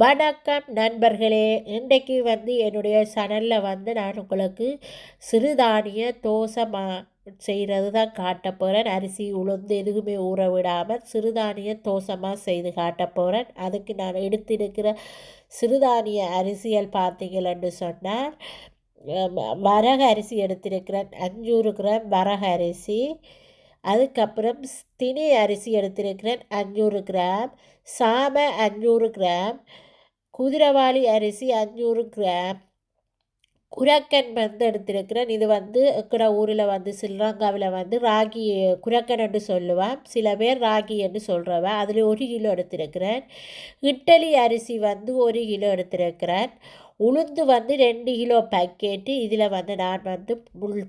வணக்கம் நண்பர்களே. இன்றைக்கு என்னுடைய சேனலில் நான் உங்களுக்கு சிறுதானிய தோசை செய்கிறது தான் காட்ட போகிறேன். அரிசி உளுந்து எதுவுமே ஊற விடாமல் சிறுதானிய தோசைமாக செய்து காட்ட போகிறேன். அதுக்கு நான் எடுத்திருக்கிற சிறுதானிய அரிசிகள் பார்த்தீங்கன்னு சொன்னால் வரகு அரிசி எடுத்திருக்கிறேன் 500 கிராம் வரகு அரிசி. அதுக்கப்புறம் திணை அரிசி எடுத்திருக்கிறேன் 500 கிராம், சாமை 500 கிராம், குதிரைவாளி அரிசி 500 கிராம், குரக்கன் எடுத்திருக்கிறேன். இது எக்கட ஊரில் ஸ்ரீலங்காவில் ராகி குரக்கன் என்று சொல்லுவேன், சில பேர் ராகி என்று சொல்கிறவன். அதில் 1 கிலோ எடுத்திருக்கிறேன். இட்டலி அரிசி 1 கிலோ எடுத்திருக்கிறேன். உளுந்து 2 கிலோ பேக்கெட்டு. இதில் நான்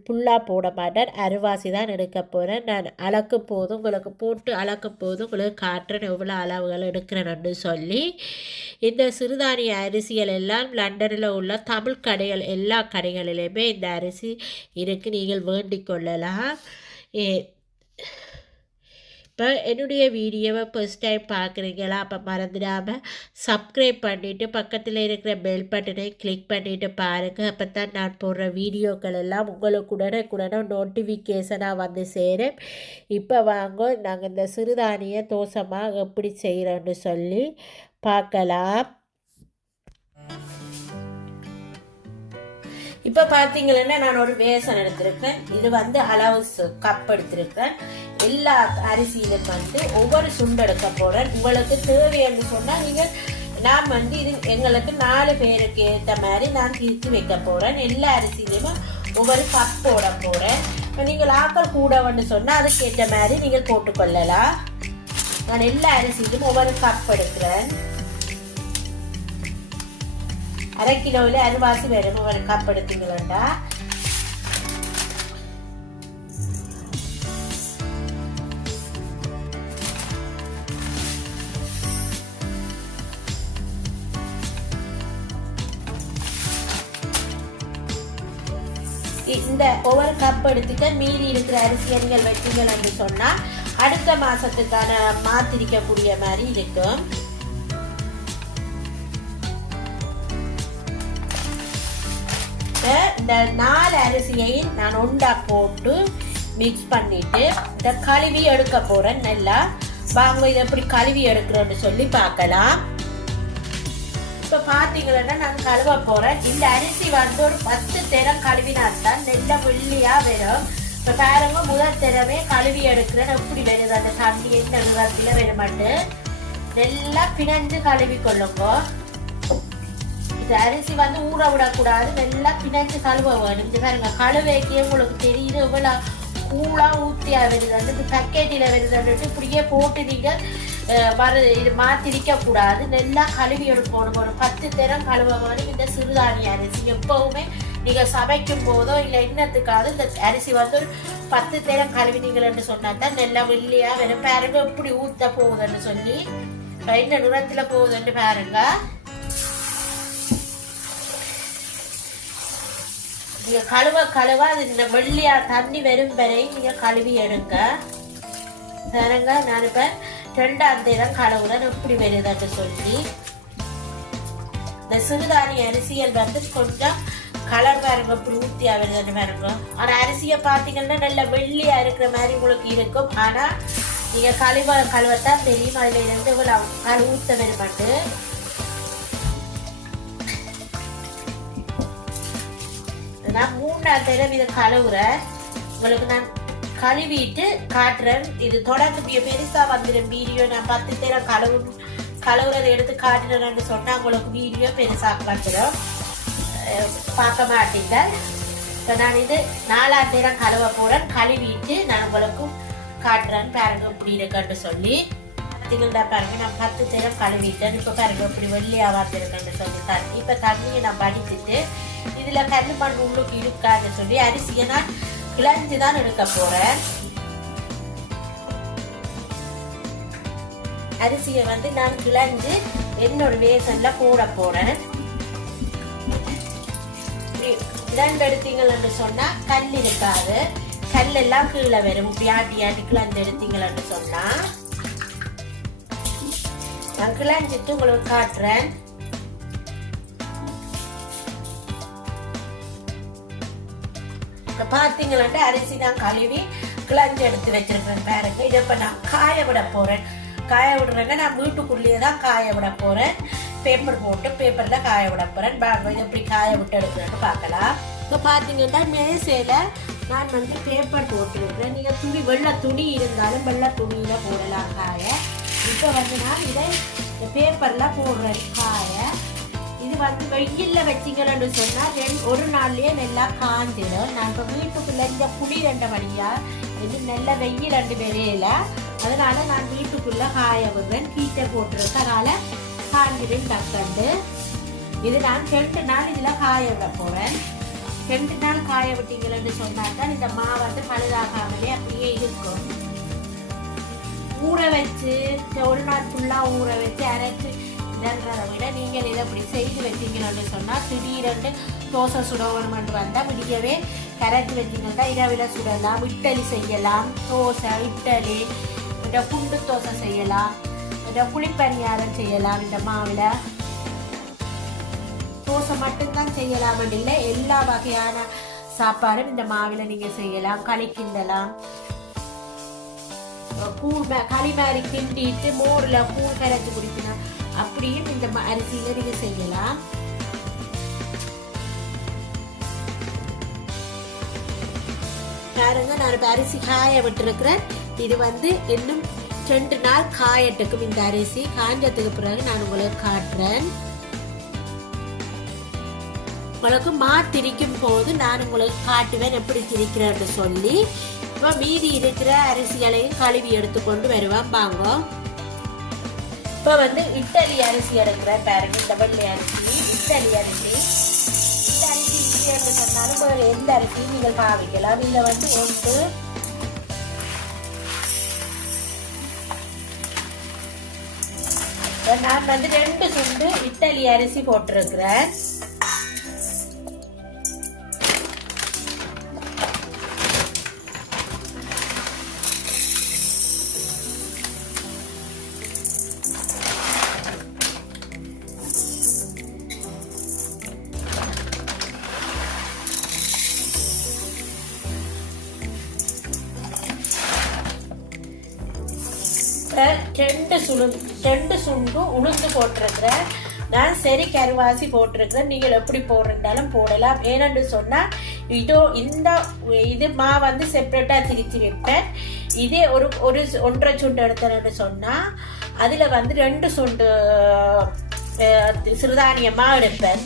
ஃபுல்லாக போட மாட்டேன், அரைவாசி தான் எடுக்க போகிறேன். நான் அளக்கும் போதும் உங்களுக்கு போட்டு அளக்கும் போதும் உங்களுக்கு காட்டுறேன் எவ்வளோ அளவுகள் எடுக்கிறேன்னு சொல்லி. இந்த சிறுதானிய அரிசிகள் எல்லாம் லண்டனில் உள்ள தமிழ் கடைகள் எல்லா கடைகளிலுமே இந்த அரிசி இருக்குது, நீங்கள் வேண்டிக் கொள்ளலாம். இப்போ என்னுடைய வீடியோவை ஃபர்ஸ்ட் டைம் பார்க்குறீங்களா? அப்போ மறந்துடாமல் சப்ஸ்கிரைப் பண்ணிவிட்டு பக்கத்தில் இருக்கிற பெல் பட்டனை கிளிக் பண்ணிவிட்டு பாருங்கள். அப்போ தான் நான் போடுற வீடியோக்கள் எல்லாம் உங்களுக்கு உடனே நோட்டிஃபிகேஷனாக சேரும். இப்போ வாங்க நாங்கள் இந்த சிறுதானிய தோசைமாக எப்படி செய்கிறோன்னு சொல்லி பார்க்கலாம். இப்போ பார்த்தீங்கன்னா நான் ஒரு பேசன் எடுத்திருக்கேன். இது அளவு கப் எடுத்திருக்கேன். எல்லா அரிசியிலும் ஒவ்வொரு சுண்டு எடுக்க போகிறேன். உங்களுக்கு தேவைன்னு சொன்னால் நான் இது எங்களுக்கு 4 பேருக்கு ஏற்ற மாதிரி நான் பிரித்து வைக்க போகிறேன். எல்லா அரிசியிலையும் ஒவ்வொரு கப் போட போகிறேன். இப்போ நீங்கள் ஆக்கள் கூடன்னு சொன்னால் அதுக்கேற்ற மாதிரி நீங்கள் போட்டுக்கொள்ளலாம். நான் எல்லா அரிசியிலும் ஒவ்வொரு கப் எடுக்கிறேன். 1/2 கிலோவில் அரைவாசி வரும். ஒரு கப் எடுத்தீங்களா? இந்த ஒவ்வொரு கப் எடுத்துட்டு மீறி இருக்கிற அரிசியை நீங்கள் வச்சீங்கன்னு சொன்னா அடுத்த மாசத்துக்கான மாத்திரிக்கக்கூடிய மாதிரி இருக்கும். இந்த 4 அரிசியையும் நான் ஒண்டா போட்டு மிக்ஸ் பண்ணிட்டு இந்த கழுவி எடுக்க போறேன். நல்லா வாங்க இதை எப்படி கழுவி எடுக்கிறோன்னு சொல்லி பார்க்கலாம். இப்ப பாத்தீங்கன்னா நான் கழுவ போறேன். இந்த அரிசி ஒரு 10 தரம் கழுவினால்தான் நல்லா வெள்ளியா வரும். இப்ப பாருங்க முதல் தரமே கழுவி எடுக்கிறேன். எப்படி வருது அந்த தண்ணி எந்த நிறத்துல வருமாட்டு நல்லா பிணைஞ்சு கழுவி கொள்ளுங்க. இந்த அரிசி ஊற விடக்கூடாது, நல்லா பிணைஞ்சு கழுவ வேணும். இது பாருங்க கழுவைக்கே உங்களுக்கு தெரியுது எவ்வளவு கூழா ஊத்தியா வருது. பக்கெட்டில வருது இப்படியே போட்டு நீங்க இது மாத்திரிக்க கூடாது. நல்லா கழுவி எடுக்கணும். ஒரு 10 தரம் கழுவ வேணும். இந்த சிறுதானிய அரிசி எப்பவுமே நீங்க சமைக்கும் போதோ இல்ல என்னத்துக்காவது இந்த அரிசி ஒரு 10 தரம் கழுவினீங்கன்னு சொன்னாதான் நல்லா வெள்ளியா வரும். பாருங்க எப்படி ஊத்த போகுதுன்னு சொல்லி என்ன நிறத்துல போகுதுன்னு பாருங்க. நீங்க கழுவ அது இந்த வெள்ளியா தண்ணி வரும் வரை நீங்க கழுவி எடுங்க. பாருங்க நான் இப்ப 2ஆம் தரம் கழுவுறேன் எப்படி வருதுன்னு சொல்லி. இந்த சிறுதானிய அரிசியல் கொஞ்சம் கலர் பாருங்க இப்படி ஊத்தியா வருதுன்னு பாருங்க. ஆனா அரிசியை பாத்தீங்கன்னா நல்ல வெள்ளியா இருக்கிற மாதிரி உங்களுக்கு இருக்கும். ஆனா நீங்க கழுவத்தான் தெரியும் அதுல இருந்து இவ்வளவு ஊத்த வருமாட்டு. நான் 3ஆம் தடவை இதை கழுவுறேன். உங்களுக்கு நான் கழுவிட்டு காட்டுறேன். இது தொடர்ந்து பெருசா வந்துடும் வீடியோ. நான் 10 தடவை கழுவுறதை எடுத்து காட்டுறேன்னு சொன்னா உங்களுக்கு வீடியோ பெருசா வந்துடும், பார்க்க மாட்டீங்க. இப்போ நான் இது 4ஆம் தடவை கழுவ போறேன். கழுவிட்டு நான் உங்களுக்கு காட்டுறேன் பாருங்க இப்படி இருக்குன்னு சொல்லி. பாருங்க நான் 10 தடவை கழுவிட்டேன். இப்ப பாருங்க இப்படி வெள்ளியா வந்துருக்குன்னு சொல்லி தண்ணி. இப்ப தண்ணியை நான் வடிச்சிட்டு இதுல கல்லு மண் உள்ளுக்கு இருக்கான்னு சொல்லி அரிசியை நான் கிளஞ்சுதான் எடுக்க போறேன். அரிசியை நான் கிளஞ்சு என்னோட வேசன்ல போட போறேன். 2 எடுத்தீங்கன்னு சொன்னா கல் இருக்காது, கல்லெல்லாம் கீழே வரும். இப்படி ஆட்டி கிளஞ்சு எடுத்தீங்கன்னு சொன்னா நான் கிளஞ்சிட்டு உங்களுக்கு காட்டுறேன். இப்போ பார்த்தீங்களா அரிசி நான் கழுவி கிளஞ்சி எடுத்து வச்சிருக்கிறேன் பாருங்க. இதை இப்போ நான் காய விட போகிறேன். காய விடுறேன்னா நான் வீட்டுக்குள்ளேயே தான் காய விட போகிறேன். பேப்பர் போட்டு பேப்பரில் காய விட போகிறேன். இதை எப்படி காய விட்டு எடுக்கிறேன்னு பார்க்கலாம். இப்போ பார்த்தீங்கன்னா மேசையில் நான் பேப்பர் போட்டுருக்கிறேன். நீங்கள் துணி வெள்ளை துணி இருந்தாலும் வெள்ளை துணியில் போடலாம் காய. இப்போ நான் இதை பேப்பரில் போடுறேன் காய. இது வெயிலில் வச்சிங்கன்னு சொன்னால் ஒரு நாள்லேயே நல்லா காஞ்சிடும். நான் இப்போ வீட்டுக்குள்ளே இந்த புளி 2 மணியாக இது நல்ல வெயில் 2 வேலையில், அதனால நான் வீட்டுக்குள்ளே காய விடுறேன். ஹீட்டர் போட்டுருக்கேன், அதனால் காஞ்சிடும் டக்கண்டு. இது நான் 2 நாள் இதில் காய விட போகிறேன். 2 நாள் காய விட்டீங்கன்னு சொன்னால் தான் இந்த மாவு பழுதாகாமலே அப்படியே இருக்கும். ஊற வச்சு ஒரு நாள் ஃபுல்லாக ஊற வச்சு அரைச்சி இதன்றதை விட நீங்கள் இதை அப்படி செய்து வச்சிங்கன்னு சொன்னால் திடீரென்று தோசை சுடவணுமென்று வந்தால் விடியவே கரைச்சி வச்சிங்கன்னா இரவில் சுடலாம். இட்டலி செய்யலாம், தோசை இட்டலி, இந்த குண்டு தோசை செய்யலாம், இந்த குழிப்பணியாரம் செய்யலாம். இந்த மாவில் தோசை மட்டும்தான் செய்யலாம் இல்லை, எல்லா வகையான சாப்பாடும் இந்த மாவில் நீங்கள் செய்யலாம். களி கிண்டலாம், களி மாதிரி கிண்டிட்டு மோரில் கூழ் கரைச்சி குடிக்கணும், அப்படியும் இந்த அரிசியில் நீங்கள் செய்யலாம். பாருங்க, நான் இப்போ அரிசி காய விட்டுருக்கிறேன். இது இன்னும் 2 நாள் காயட்டுக்கும். இந்த அரிசி காஞ்சதுக்கு பிறகு நான் உங்களுக்கு காட்டுறேன். உங்களுக்கு திரிக்கும் போது நான் உங்களுக்கு காட்டுவேன் எப்படி திரிக்கிறேன்னு சொல்லி. இப்போ மீதி இருக்கிற அரிசிகளையும் கழுவி எடுத்துக்கொண்டு வருவேன் வாங்க. இப்போ இட்டலி அரிசி எடுக்கிறேன் பாருங்க. இந்த வெள்ளை அரிசி இட்டலி அரிசி. இந்த அரிசி இட்லி சொன்னாலும் வேறு எந்த அரிசியும் நீங்கள் பாவிக்கலாம். இதில் ஒன்று நான் 2 சுண்டு இட்டலி அரிசி போட்டிருக்கிறேன். ரெண்டு சுண்டு உளுந்து போட்டிருக்கிறேன். நான் சரி கருவாசி போட்டிருக்கிறேன். நீங்கள் எப்படி போடுறதாலும் போடலாம். ஏனென்று சொன்னால் இது மா செப்பரேட்டா திரிச்சு வைப்பேன். இதே ஒரு 1.5 சுண்டு எடுத்தேன்னு சொன்னா அதுல 2 சுண்டு சிறுதானியமா எடுப்பேன்.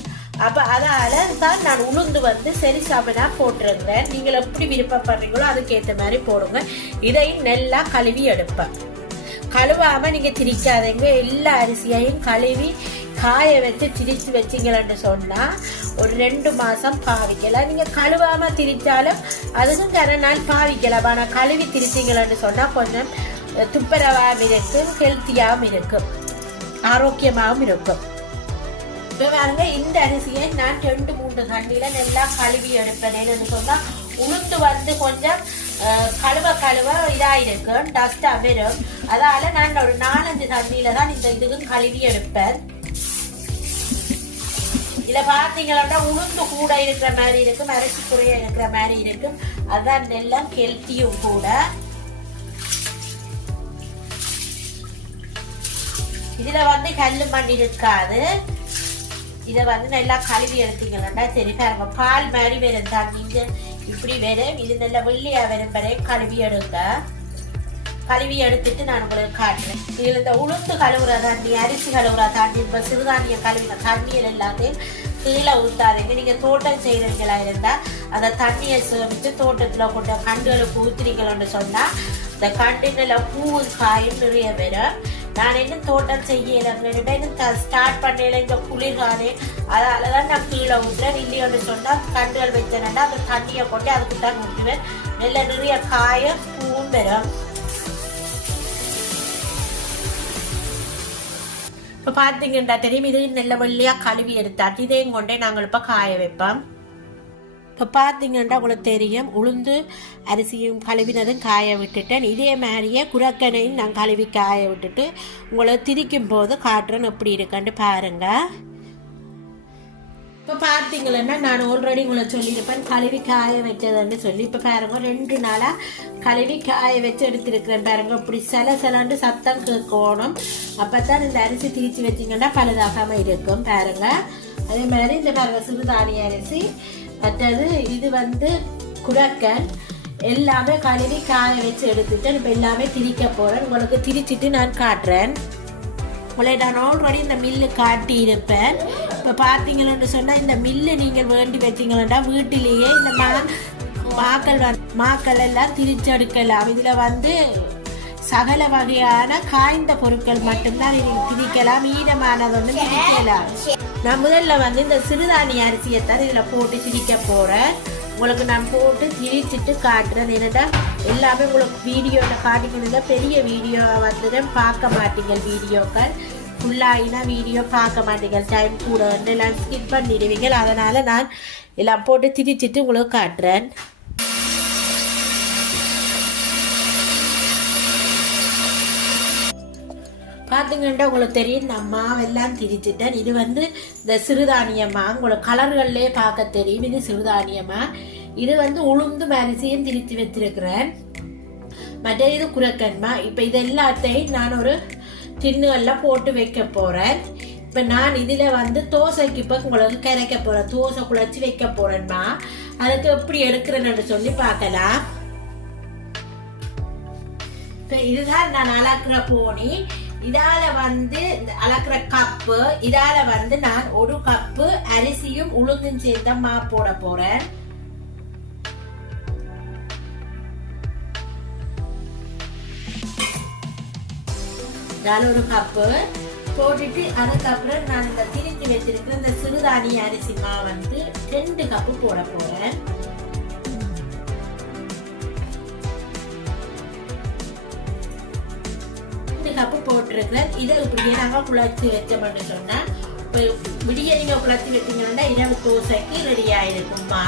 அப்ப அதால தான் நான் உளுந்து சரி சாப்பிடா போட்டிருக்கிறேன். நீங்கள் எப்படி விருப்பப்படுறீங்களோ அதுக்கேற்ற மாதிரி போடுங்க. இதையும் நல்லா கழுவி எடுப்பேன். கழுவாம நீங்க திரிக்காதீங்க. எல்லா அரிசியையும் கழுவி காய வச்சு திரிச்சு வச்சிங்கன்னு சொன்னா ஒரு 2 மாசம் பாவிக்கலாம். நீங்க கழுவாம திரிச்சாலும் அதுக்கும் 2 நாள் பாவிக்கலாம். ஆனா கழுவி திரிச்சிங்கன்னு சொன்னா கொஞ்சம் துப்புரவாகவும் இருக்கும், ஹெல்த்தியாகவும் இருக்கும், ஆரோக்கியமாகவும் இருக்கும். இப்போ பாருங்க, இந்த அரிசியை நான் 2-3 தண்ணியில நல்லா கழுவி எடுப்பேன்னு சொன்னா உளுந்து கொஞ்சம் கழுவ இதாயிருக்கும், டஸ்டா வரும். அதால நான் ஒரு 4-5 தண்ணியில தான் இந்த இதுக்கும் கழுவி எடுப்பேன். இதுல பாத்தீங்கன்னா உளுந்து கூட இருக்கிற மாதிரி இருக்கும், அரிசி குறைய இருக்கிற மாதிரி இருக்கும். அதான் எல்லாம் ஹெல்த்தியும் கூட. இதுல கல்லு மண் இருக்காது. இதை நல்லா கழுவி எடுத்தீங்கன்னா சரி. பாருங்க, பால் மாதிரி வரும் தண்ணி, இப்படி வரும். இது நல்லா வெள்ளையா வரும் வரை கழுவி எடுங்க. கழுவி எடுத்துட்டு நான் உங்களுக்கு காட்டுறேன். இதுல இந்த உளுந்து கழுவுற தண்ணி, அரிசி கழுவுற தண்ணி, இப்போ சிறுதானியம் கழுவின தண்ணியில் எல்லாத்தையும் கீழே ஊத்தாதீங்க. நீங்க தோட்டம் செய்யறீங்களா இருந்தா அந்த தண்ணியை சேமிச்சு தோட்டத்துல கொண்ட கண்டுகளுக்கு ஊத்துறீங்களோன்னு சொன்னா இந்த கண்டுல பூவும் காயும் நிறைய வரும். நான் இன்னும் தோட்டம் செய்யல, இன்னும் ஸ்டார்ட் பண்ணல. இந்த குளிர்காலே அதாலதான் நான் கீழே ஊற்றுறேன். இல்லையோன்னு சொன்னா கண்டுகள் வைத்தேன்னா அந்த தண்ணியை கொண்டு அதுக்கு தான் ஊற்றுவேன். நல்ல நிறைய காயம் பூவும் வரும். இப்போ பார்த்தீங்கன்னா தெரியும், இது நல்ல வெள்ளையா கழுவி எடுத்தாச்சு. இதையும் கொண்டே நாங்கள் இப்போ காய வைப்போம். இப்போ பார்த்தீங்கன்னா உங்களுக்கு தெரியும், உளுந்து அரிசியும் கழுவினதும் காய விட்டுட்டேன். இதே மாதிரியே குரக்கனையும் நான் கழுவி காய விட்டுட்டு உங்களை திரிக்கும் போது காட்டுறேன்னு எப்படி இருக்குன்னு பாருங்க. இப்போ பார்த்தீங்களன்னா நான் ஆல்ரெடி உங்களை சொல்லியிருப்பேன் கழுவி காய வச்சதுன்னு சொல்லி. இப்போ பாருங்க 2 நாளாக கழுவி காய வச்சு எடுத்துருக்கிறேன். பாருங்க இப்படி சிலண்டு சத்தம் கேட்கணும். அப்போ தான் இந்த அரிசி திரிச்சு வச்சிங்கன்னா பழுதாகாமல் இருக்கும். பாருங்க அதே மாதிரி இந்த பாருங்க சிறுதானிய அரிசி, மற்றது இது குரக்கன் எல்லாமே கழுவி காய வச்சு எடுத்துட்டு இப்போ எல்லாமே திரிக்க போகிறேன். உங்களுக்கு திரிச்சிட்டு நான் காட்டுறேன். உங்களை நான் ஆல்ரெடி இந்த மில்லு காட்டியிருப்பேன். இப்போ பார்த்தீங்கன்னு சொன்னால் இந்த மில்லு நீங்கள் வேண்டி வச்சிங்களா வீட்டிலேயே இந்த மாக்கள் எல்லாம் திரிச்செடுக்கலாம். இதில் சகல வகையான காய்ந்த பொருட்கள் மட்டும்தான் திரிக்கலாம், ஈரமானது திரிக்கலாம். நான் முதல்ல இந்த சிறுதானிய அரிசியை தான் இதில் போட்டு திரிக்க போகிறேன். உங்களுக்கு நான் போட்டு திரிச்சிட்டு காட்டுறேன். என்னடா எல்லாமே உங்களுக்கு வீடியோவில் காட்டிக்கணுங்க. பெரிய வீடியோ பார்க்க மாட்டீங்க, வீடியோக்கள் ஃபுல்லாகினா வீடியோ பார்க்க மாட்டீங்க, டைம் கூட எல்லாம் ஸ்கிப் பண்ணிடுவீங்க. அதனால் நான் எல்லாம் போட்டு திரிச்சிட்டு உங்களுக்கு காட்டுறேன். பார்த்தீங்கன்னா உங்களுக்கு தெரியும் நான் மாவெல்லாம் திரிச்சிட்டேன். இது இந்த சிறுதானியமா உங்களுக்கு கலர்கள்லேயே பார்க்க தெரியும். இது சிறுதானியமா, இது உளுந்து அரிசியும் திரித்து வச்சிருக்கிறேன். மற்ற இது குரக்கன்மா. இப்போ இது எல்லாத்தையும் நான் ஒரு டின்னுகள்லாம் போட்டு வைக்க போகிறேன். இப்போ நான் இதில் தோசைக்கு இப்போ உங்களுக்கு கரைக்க போகிறேன், தோசை குழச்சி வைக்க போகிறேன்மா. அதுக்கு எப்படி எடுக்கிறேன்னு சொல்லி பார்க்கலாம். இப்போ இதுதான் நான் அளக்கிற போனி. இதால அளக்கிற கப்பு, இதால நான் 1 கப்பு அரிசியும் உளுந்தும் சேர்ந்த மா போட போறேன். இதால 1 கப்பு போட்டுட்டு அதுக்கப்புறம் நான் இந்த திரித்து வச்சிருக்கிற இந்த சிறுதானிய அரிசி மா 2 கப்பு போட போறேன். கப்பு போட்டிருக்கிறேன். இதை இப்படியே நாங்கள் குழச்சி வச்சோம்னு சொன்னா விடிய நீங்க குழச்சி வச்சீங்கன்னா இரவு தோசைக்கு ரெடி ஆயிருக்குமா.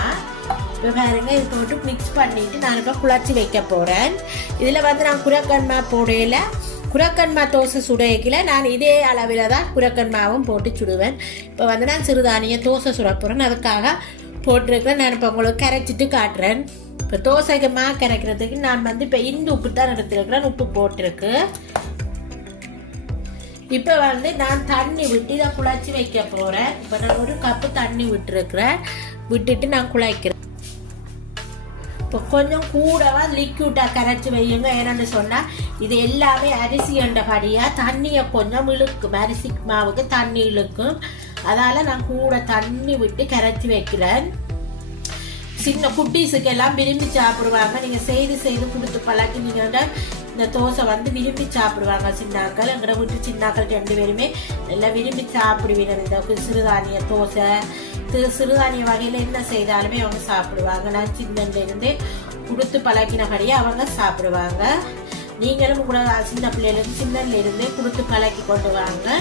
இப்போ பாருங்க இது போட்டு மிக்ஸ் பண்ணிட்டு நான் இப்போ குழச்சி வைக்க போறேன். இதுல நான் குரக்கன்மா போடையில குரக்கன்மா தோசை சுடையக்கில நான் இதே அளவில் தான் குரக்கன்மாவும் போட்டு சுடுவேன். இப்போ நான் சிறுதானிய தோசை சுட போறேன். அதுக்காக போட்டிருக்கிறேன். நான் இப்போ உங்களுக்கு கரைச்சிட்டு காட்டுறேன். இப்போ தோசைக்கு மா கரைக்கிறதுக்கு நான் இப்போ இந்த உப்பு தான் எடுத்துருக்கிறேன். உப்பு போட்டிருக்கு. இப்போ நான் தண்ணி விட்டு இதை குழச்சி வைக்க போகிறேன். இப்போ நான் 1 கப்பு தண்ணி விட்டுட்டு நான் குழைக்கிறேன். இப்போ கொஞ்சம் கூடவா லிக்யூட்டாக கரைச்சி வையுங்க. என்னென்னு சொன்னால் இது எல்லாமே அரிசி என்றபடியாக தண்ணியை கொஞ்சம் இழுக்கும், அரிசி மாவுக்கு தண்ணி இழுக்கும். அதால் நான் கூட தண்ணி விட்டு கரைச்சி வைக்கிறேன். சின்ன குட்டீஸுக்கு எல்லாம் விரும்பி சாப்பிடுவாங்க. நீங்கள் செய்து கொடுத்து பழக்கினீங்கன்னா இந்த தோசை விரும்பி சாப்பிடுவாங்க. சின்னாக்கள் எங்கட வீட்டு சின்னாக்கள் 2 பேருமே எல்லாம் விரும்பி சாப்பிடுவீங்க. இந்த சிறுதானிய தோசை சிறுதானிய வகையில் என்ன செய்தாலுமே அவங்க சாப்பிடுவாங்க. நான் சின்னலேருந்து கொடுத்து பழக்கினபடியே அவங்க சாப்பிடுவாங்க. நீங்களும் கூட சின்ன பிள்ளைகளுக்கு சின்னலேருந்து கொடுத்து பழக்கி கொண்டு வாங்க.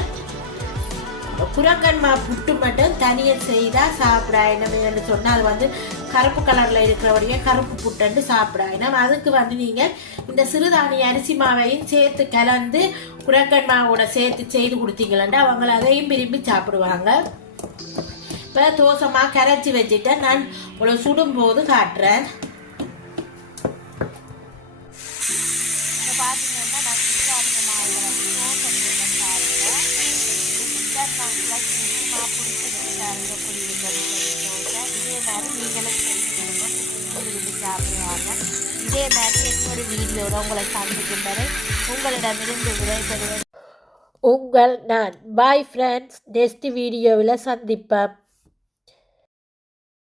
குரக்கன்மா புட்டு மட்டும் தனியை செய்தால் சாப்பிடாயினு சொன்னால் அது கருப்பு கலரில் இருக்கிறபடியே கருப்பு புட்டு சாப்பிடாயினம். அதுக்கு நீங்கள் இந்த சிறுதானிய அரிசி மாவையும் சேர்த்து கலந்து குரக்கன்மாவோட சேர்த்து செய்து கொடுத்தீங்களா அவங்கள அதையும் விரும்பி சாப்பிடுவாங்க. இப்போ தோசைமா கரைச்சி வச்சுட்டு நான் உங்களை சுடும் போது காட்டுறேன். பார்த்தீங்கன்னா நான் சிறுதானிய மாவில் இதே மாதிரி இன்னொரு வீடியோட உங்களை சந்திக்கும் வரை உங்களிடமிருந்து விடைபெறுவது உங்கள் நான். பாய் ஃப்ரெண்ட்ஸ், நெக்ஸ்ட் வீடியோவில் சந்திப்பேன்.